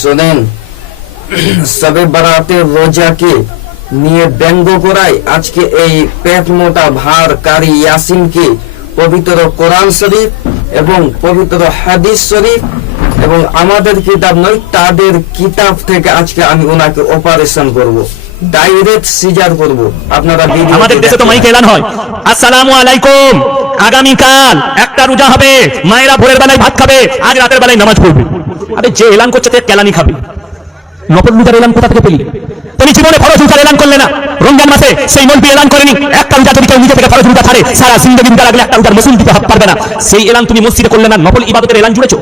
শোনেন, সবে বারাতের রোজাকে নিয়ে ব্যঙ্গ করায় আজকে এই পেট মোটা ভার কারি ইয়াসিনকে পবিত্র কোরআন শরীফ এবং পবিত্র হাদিস শরীফ এবং আমাদের কিতাব নয় তাদের কিতাব থেকে আজকে আমি ওনাকে অপারেশন করব, ডাইরেক্ট সিজার করব। আপনারা আমাদের দেশে তো মাইক এলান হয়, আসসালামু আলাইকুম, আগামীকাল একটা রোজা হবে, মায়েরা ভোরের বেলায় ভাত খাবে, আজ রাতের বেলায় নামাজ পড়বে। আরে যে এলান করছে তে কেলানি খাবে। নকল রোজার এলান কোথা থেকে পেলি? তুমি জীবনে ফরজ রোজার এলান করলে না। রমজান মাসে সেই মৌলবি এলান করেনি একটা রোজা যদি কেউ নিজে থেকে ফরজ রোজা ছাড়ে সারা জিন্দেগি রোজা রাখলে একটা রোজার মসুল দিতে পারবে না। সেই এলান তুমি মসজিদে করলে না, নকল ইবাদতের এলান জুড়েছো।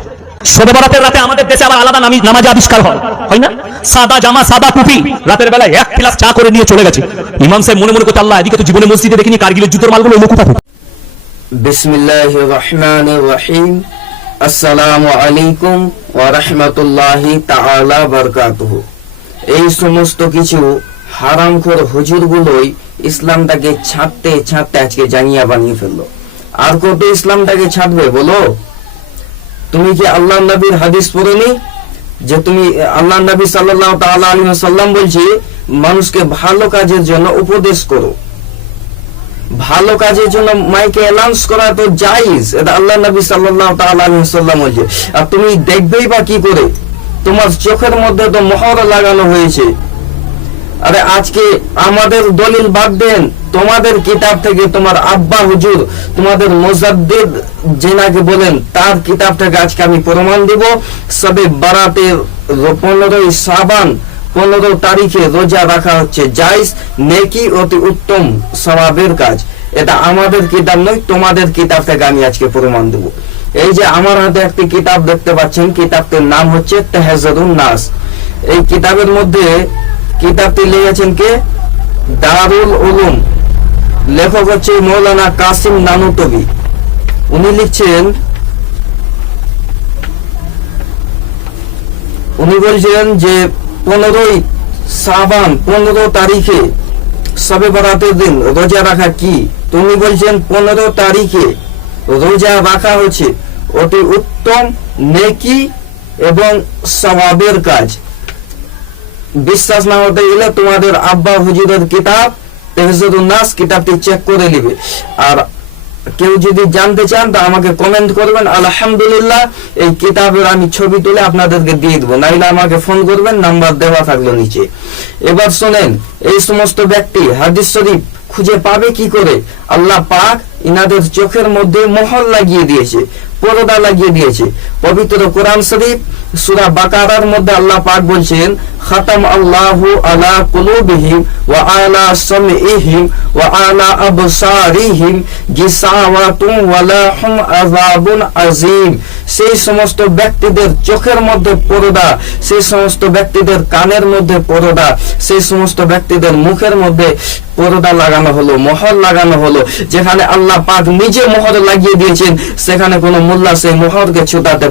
শবে বরাতের রাতে আমাদের দেশে আবার আলাদা নামাজ আবিষ্কার হয় না? সাদা জামা সাদা টুপি, রাতের বেলায় এক গ্লাস চা করে নিয়ে চলে গেছে। ইমাম সাহেব মনে মনে করতে, আল্লাহ এদিকে তো জীবনে মসজিদে দেখিনি, কারগিলের যুদ্ধের মালগুলো লোক কোথা থেকে? বিসমিল্লাহির রহমানির রহিম। আসসালামু আলাইকুম ওয়া রাহমাতুল্লাহি তাআলা বারাকাতুহু। এই সমস্ত কিছু হারামখোর হুজুরগুলোই ইসলামটাকে ছাড়তে ছাড়তে আজকে জাঙ্গিয়া বানিয়ে ফেললো। আর কত ইসলামটাকে ছাড়বে বলো? তুমি কি আল্লাহ নবীর হাদিস পড়োনি যে তুমি আল্লাহ নবী সাল্লাল্লাহু তাআলা আলাইহি ওয়াসাল্লাম বলছে মানুষকে ভালো কাজের জন্য উপদেশ করো, ভালো কাজের জন্য মাইকে অ্যানাউন্স করা তো জায়েজ, এটা আল্লাহ নবী সাল্লাল্লাহু তাআলা আলাইহি ওয়াসাল্লাম বলছে। আর তুমি দেখবেই বা কি করে? তোমার চোখের মধ্যে তো মোহর লাগানো হয়েছে। আরে আজকে আমাদের দলিল বাদ দেন, তোমাদের কিতাব থেকে তোমার আব্বা হুজুর তোমাদের মুজাদ্দিদ যিনাকে বলেন তার কিতাব থেকে আজকে আমি প্রমাণ দেব সবে বারাতের 15 শাবান 15 তারিখে রোজা রাখা হচ্ছে জায়েজ, নেকি, অতি উত্তম সওয়াবের কাজ। এটা আমাদের কিতাব নয়, তোমাদের কিতাব থেকে আমি আজকে প্রমাণ দেব। এই যে আমার হাতে একটি কিতাব দেখতে পাচ্ছেন, কিতাবটির নাম হচ্ছে তাহজিরুন নাস। এই কিতাবের মধ্যে কিতাবটি লিখেছেন কে? দারুল উলুম, লেখক হচ্ছে মৌলানা কাসিম নানুতবি। উনি লিখছেন, উনি বলছেন যে 15 শাবান 15 তারিখে শবে বরাতের দিন রোজা রাখা কি? তুমি বলছেন 15 তারিখে রোজা রাখা হচ্ছে অতি উত্তম নেকি এবং সওয়াবের কাজ। বিশ্বাস না হতে গেলে তোমাদের আব্বা হুজুরের কিতাব তাহজিরুন নাস কিতাবটি চেক করে নেবে। আর কেউ যদি জানতে চান তা আমাকে কমেন্ট করবেন, আলহামদুলিল্লাহ এই কিতাবের আমি ছবি তুলে আপনাদেরকে দিয়ে দেবো, নাইলে আমাকে ফোন করবেন, নাম্বার দেওয়া থাকলো নিচে। এবার শোনেন, এই সমস্ত ব্যক্তি হাদিস শরীফ খুঁজে পাবে কি করে? আল্লাহ পাক ইনাদের চোখের মধ্যে মোহর লাগিয়ে দিয়েছে, পর্দা লাগিয়ে দিয়েছে। পবিত্র কোরআন শরীফ সূরা বাকারার মধ্যে আল্লাহ পাক বলছেন, খাতাম আল্লাহু আলা কুলুবিহিম ওয়া আলা সামইহিম ওয়া আলা আবসারিহিম গিসাওয়াতুন ওয়া লাহুম আযাবুন আযীম। সেই সমস্ত ব্যক্তিদের চোখের মধ্যে পর্দা, সেই সমস্ত ব্যক্তিদের কানের মধ্যে পর্দা, সেই সমস্ত ব্যক্তিদের মুখের মধ্যে পর্দা লাগানো হলো, মোহর লাগানো হলো। যেখানে আল্লাহ পাক নিজে মোহর লাগিয়ে দিয়েছেন সেখানে কোনো মোল্লা সেই মোহরকে ছুটাতে